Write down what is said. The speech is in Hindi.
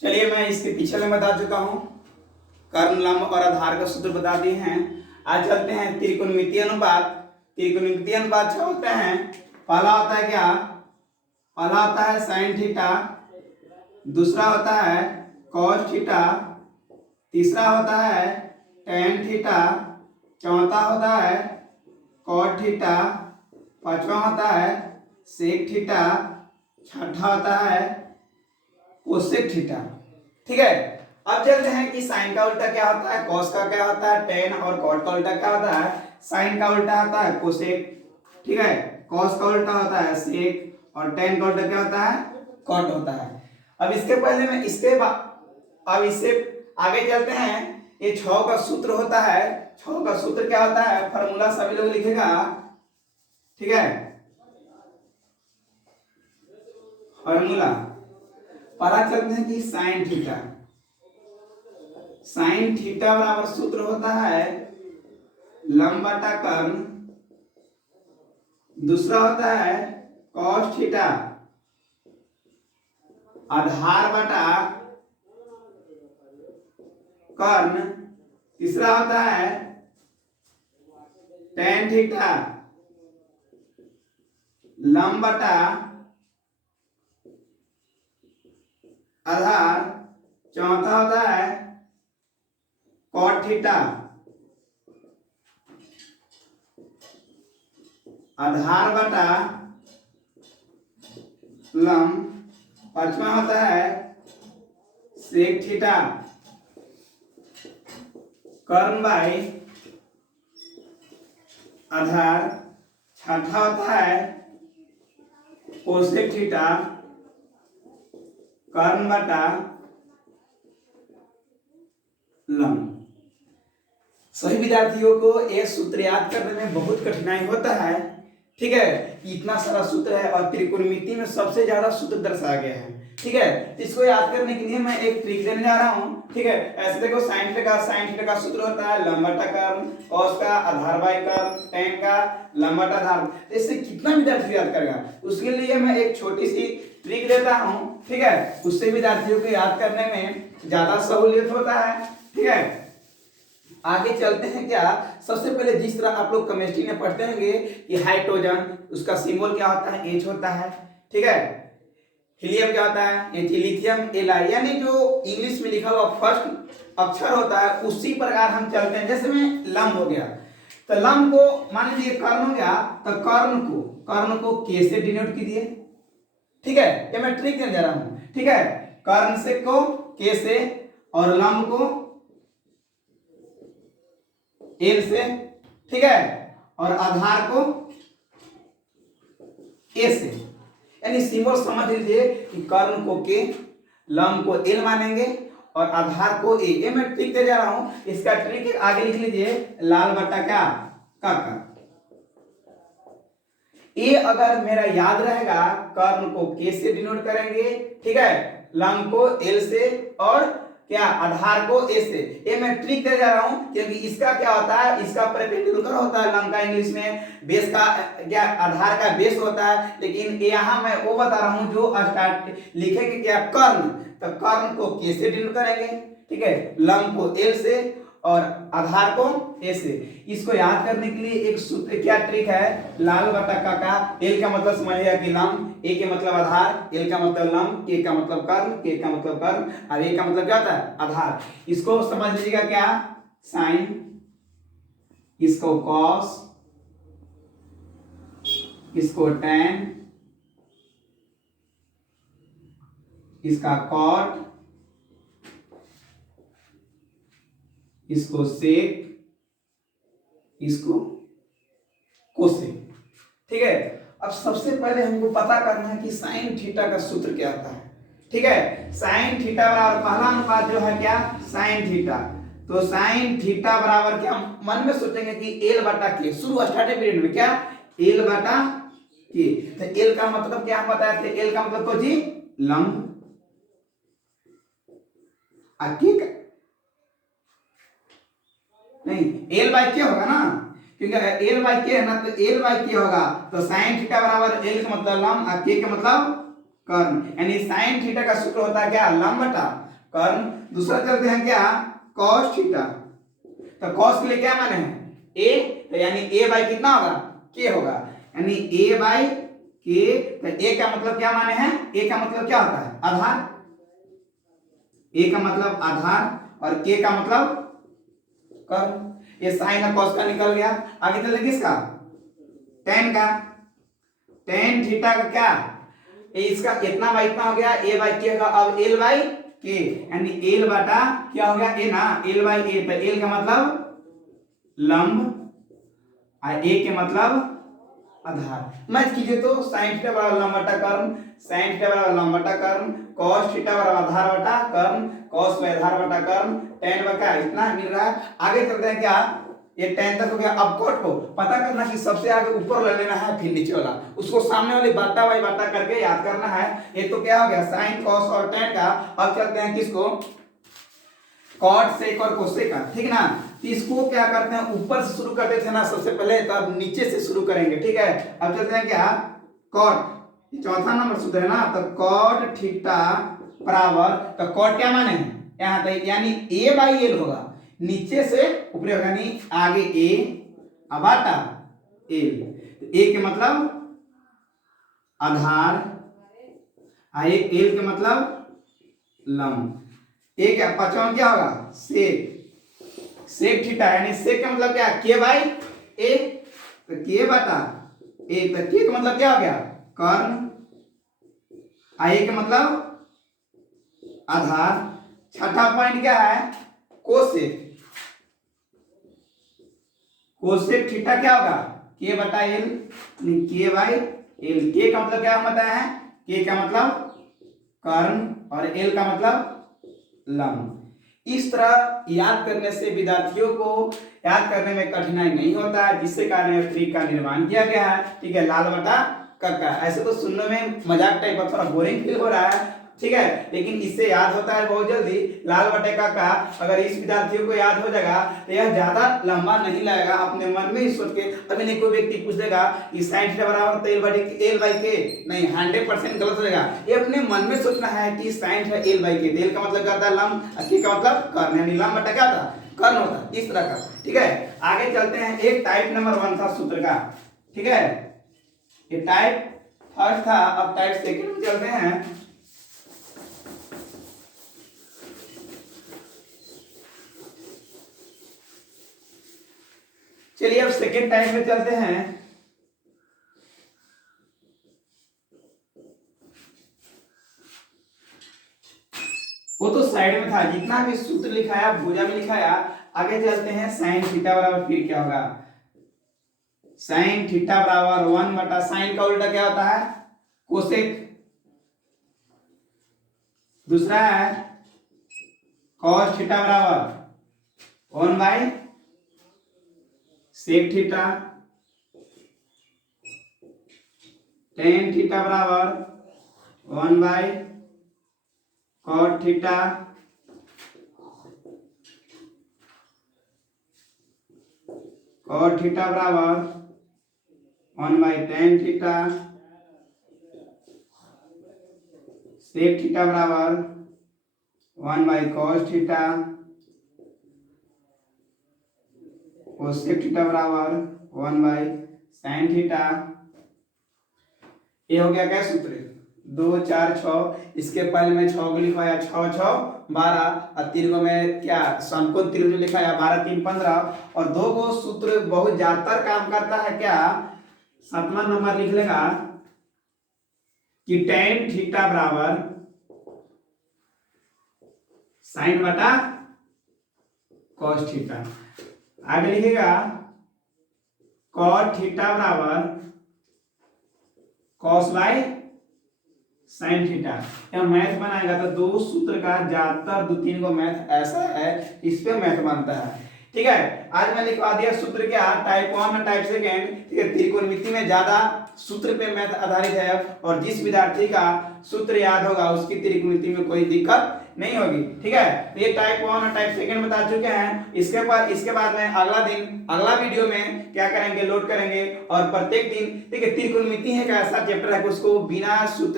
चलिए मैं इसके पीछे में बता चुका हूँ। कर्ण, लंब और आधार का सूत्र बता दिए हैं। आज चलते हैं त्रिकोणमितीय अनुपात। त्रिकोणमितीय अनुपात क्या होता है? पहला होता है क्या? पहला होता है साइन थीटा, दूसरा होता है कॉस थीटा, तीसरा होता है टेन थीटा, चौथा होता है कॉट थीटा, पांचवा होता है सेक थीटा, छठा होता है कोसेक थीटा। ठीक है, अब चलते हैं कि साइन का उल्टा क्या होता है, कॉस का क्या होता है, टेन और कॉट का उल्टा क्या होता है। साइन का उल्टा होता है कोसेक, ठीक है, कॉस का उल्टा होता है सेक और टेन का उल्टा क्या होता है, कॉट होता है। अब इसके पहले में अब इससे आगे चलते हैं। ये 6 का सूत्र होता है। 6 का सूत्र क्या होता है, फॉर्मूला सभी लोग लिखेगा। ठीक है, फॉर्मूला पता चलते हैं कि साइन थीटा, साइन थीटा बराबर सूत्र होता है लंब बटा कर्ण, दूसरा होता है कॉस थीटा आधार बटा कर्ण, तीसरा होता है टेन थीटा लंब बटा आधार, चौथा होता है कॉट थीटा आधार बटा लंब, पांचवा होता है सेक थीटा कर्ण बाई आधार, छठा होता है कोसेक थीटा कर्ण बटा लंब। सही विद्यार्थियों को ये सूत्र याद करने में बहुत कठिनाई होता है। ठीक है, इतना सारा सूत्र है और त्रिकोणमिति में सबसे ज्यादा सूत्र दर्शाया गया है। ठीक है, इसको याद करने के लिए मैं एक ट्रिक देने जा रहा हूँ। ठीक है, ऐसे देखो साइन थीटा का सूत्र होता है लंब बटा कर्ण, कॉस का आधार बाई कर्ण, टेन का लंब बटा आधार। इससे कितना विद्यार्थी याद करेगा, उसके लिए मैं एक छोटी सी ट्रिक देता हूँ। ठीक है, उससे विद्यार्थियों को याद करने में ज्यादा सहूलियत होता है। ठीक है, आगे चलते हैं। क्या सबसे पहले जिस तरह आप लोग केमिस्ट्री में पढ़ते होंगे कि हाइड्रोजन, उसका सिंबल क्या होता है, H होता है। ठीक है, हीलियम क्या होता है, H, लिथियम Li, यानी जो इंग्लिश में लिखा हुआ फर्स्ट अक्षर होता है उसी प्रकार हम चलते हैं। जैसे में लंब हो गया तो लंब को मान लीजिए कर्ण हो गया तो कर्ण को K से डिनोट कीजिए। ठीक है, ये मैं ट्रिक देने जा रहा हूं। ठीक है, कर्ण से को K से और लंब को एल से। ठीक है, और आधार को ए से। यानी सिंबल समझ लीजिए कि कर्ण को के, लंब को एल मानेंगे और आधार को ए। ये मैं ट्रिक दे जा रहा हूं, इसका ट्रिक आगे लिख लीजिए लाल बट्टा क्या का। ए अगर मेरा याद रहेगा कर्ण को के से डिनोट करेंगे, ठीक है, लंब को एल से और क्या आधार को ए से। ये मैं ट्रिक दे जा रहा हूं क्योंकि इसका क्या होता है, इसका परपेंडिकुलर होता है लंब का इंग्लिश में, बेस का क्या आधार का बेस होता है। लेकिन यहां मैं वो बता रहा हूं जो स्टार्ट लिखेंगे क्या कर्ण, तो कर्ण को के से डिनोट करेंगे। ठीक है, लंब को एल से और आधार को ए से। इसको याद करने के लिए एक सूत्र क्या ट्रिक है, लाल बटा का। एल का मतलब समझिएगा कि लंब, ए के मतलब आधार, एल का मतलब लंब, के का मतलब कर्ण, के का मतलब कर्ण और ए का मतलब क्या होता है आधार। इसको समझ लीजिएगा क्या साइन, इसको कॉस, इसको टेन, इसका कॉट, इसको सेक, इसको कोसेक। ठीक है, अब सबसे पहले हमको पता करना है कि साइन थीटा का सूत्र क्या होता है। ठीक है, साइन थीटा बराबर पहला अनुपात जो है क्या साइन थीटा, तो साइन थीटा बराबर क्या मन में सोचेंगे कि एल बटा के, शुरू स्टार्टिंग पीरियड में क्या एल बटा के। तो एल का मतलब क्या हम बताए थे, एल का मतलब को जी लंब, के का नहीं एल बाई के होगा ना, क्योंकि एल बाई के है ना, तो एल बाई के होगा। तो साइन थीटा बराबर एल का मतलब लंब और के का मतलब कर्ण, यानी साइन थीटा का सूत्र होता है क्या, लंब बटा कर्ण। दूसरा चलते हैं क्या, कॉस थीटा। तो कॉस के लिए क्या माने हैं, ए, तो यानी ए बाई कितना होगा, के होगा, यानी ए बाई के। तो ए का मतलब क्या माने हैं, ए का मतलब क्या होता है, आधार। ए का मतलब आधार और के का मतलब कर्ण। ये साइन और कॉस का निकल गया। आगे चलते किसका, टेन का। टेन थीटा का क्या, इसका इतना बाई इतना हो गया, ए बाई के का, अब एल बाई के, यानी एल बटा क्या हो गया, ए ना, एल बाई ए। तो एल का मतलब लंब और ए के मतलब आधार। मैच कीजिए तो साइन थीटा बराबर लंब बटा कर्ण, साइन थीटा बराबर लंब बटा कर्ण, कॉस थीटा बराबर आधार बटा कर्ण, कॉस बाई आधार बटा कर्ण, टेन बटा इतना मिल रहा है। आगे चलते हैं क्या, ये टेन तक हो गया। अब कॉट को पता करना कि सबसे आगे ऊपर ले लेना है, फिर नीचे वाला, उसको सामने वाली बाटा बाई बाटा करके याद करना है। ये तो क्या हो गया, साइन कॉस और टेन का। अब चलते हैं किसको, कॉट सेक और कोसेक का, ठीक ना। तो इसको क्या करते हैं, ऊपर से शुरू करते थे ना सबसे पहले, तो अब नीचे से शुरू करेंगे, ठीक है। अब चलते हैं क्या, कॉट, चौथा नंबर सूत्र है ना, तो कॉट थीटा बराबर, तो कॉट क्या माने हैं यहाँ तक, यानी ए बाई एल होगा, नीचे से ऊपर होगा, यानी आगे ए बाटा एल। ए के मतलब आधार, एल के मतलब लंब। ए क्या पांचवा क्या होगा, सेक, सेक थीटा, यानी सेक का मतलब क्या, के बाई ए, तो के बटा ए, तो के का मतलब क्या हो गया, कर्ण, ए का मतलब आधार। छठा पॉइंट क्या है, कोसेक, कोसेक थीटा क्या होगा, के बटा एल, के बाई एल। के का मतलब क्या बताया है, के का मतलब कर्ण और एल का मतलब लंब। इस तरह याद करने से विद्यार्थियों को याद करने में कठिनाई नहीं होता है, जिससे कारण ट्रिक का निर्माण किया गया है, ठीक है, लाल बटा कक्का। ऐसे तो सुनने में मजाक टाइप का थोड़ा बोरिंग फील हो रहा है, ठीक है, लेकिन इससे याद होता है बहुत जल्दी, लाल बटे कक्का। अगर इस विद्यार्थियों को याद हो जाएगा तो यह ज्यादा लंबा नहीं लगेगा, अपने मन में ही सोच के। अभी नहीं कोई व्यक्ति पूछ देगा कि साइन थीटा बराबर एल बाई के, नहीं 100% गलत हो जाएगा। ये अपने मन में सोचना है कि साइन थीटा एल बाई के, एल का मतलब क्या होता है, लंब, के का मतलब कर्ण, यानी लंब बटा क्या होता है, कर्ण होता है, इस तरह का, ठीक है। आगे चलते हैं, एक टाइप नंबर 1 था सूत्र का, ठीक है, ये टाइप फर्स्ट था। अब टाइप सेकंड में चलते हैं। चलिए अब सेकेंड टाइप में चलते हैं। वो तो साइड में था, जितना भी सूत्र लिखाया भुजा में लिखाया। आगे चलते हैं, साइन थीटा बराबर फिर क्या होगा, साइन थीटा बराबर 1 बटा साइन का उल्टा क्या होता है, कोसेक। दूसरा है कॉस थीटा बराबर 1 by sec theta. Tan theta बराबर 1 by cot theta. Cot theta बराबर 1 by tan theta. Sec theta बराबर 1 by cos theta. Cosec theta बराबर 1 बाई साइन थीटा। ये हो गया क्या सूत्र, 2 4 6। इसके पहले में 6 को लिखवाया, 6 6 12, और 3 को में क्या समकोण त्रिभुज लिखाया, 12 3 15। और 2 को सूत्र बहुत ज्यादातर काम करता है क्या, 7वां नंबर लिख लेगा कि टेन थीटा बराबर साइन बटा कॉस थीटा। आगे लिखेगा कॉट थीटा बराबर कॉस बाई साइन थीटा। यह मैथ बनाएगा तो 2 सूत्र का ज्यादातर 2-3 को मैथ ऐसा है, इस पे मैथ बनता है, ठीक है। आज मैं लिखवा दिया सूत्र क्या, टाइप 1 और टाइप सेकेंड, ठीक है। त्रिकोणमिति में ज्यादा सूत्र पे मैथ आधारित है, और जिस विद्यार्थी का सूत्र याद होगा उसकी त्रिकोणमिति में कोई दिक्कत नहीं होगी, ठीक है। तो ये टाइप 1 और टाइप सेकेंड बता चुके हैं। इसके बाद में अगला वीडियो में क्या करेंगे, लोड करेंगे, और प्रत्येक दिन, ठीक है, त्रिकोणमिति है का ऐसा चैप्टर है कि उसको बिना सूत्र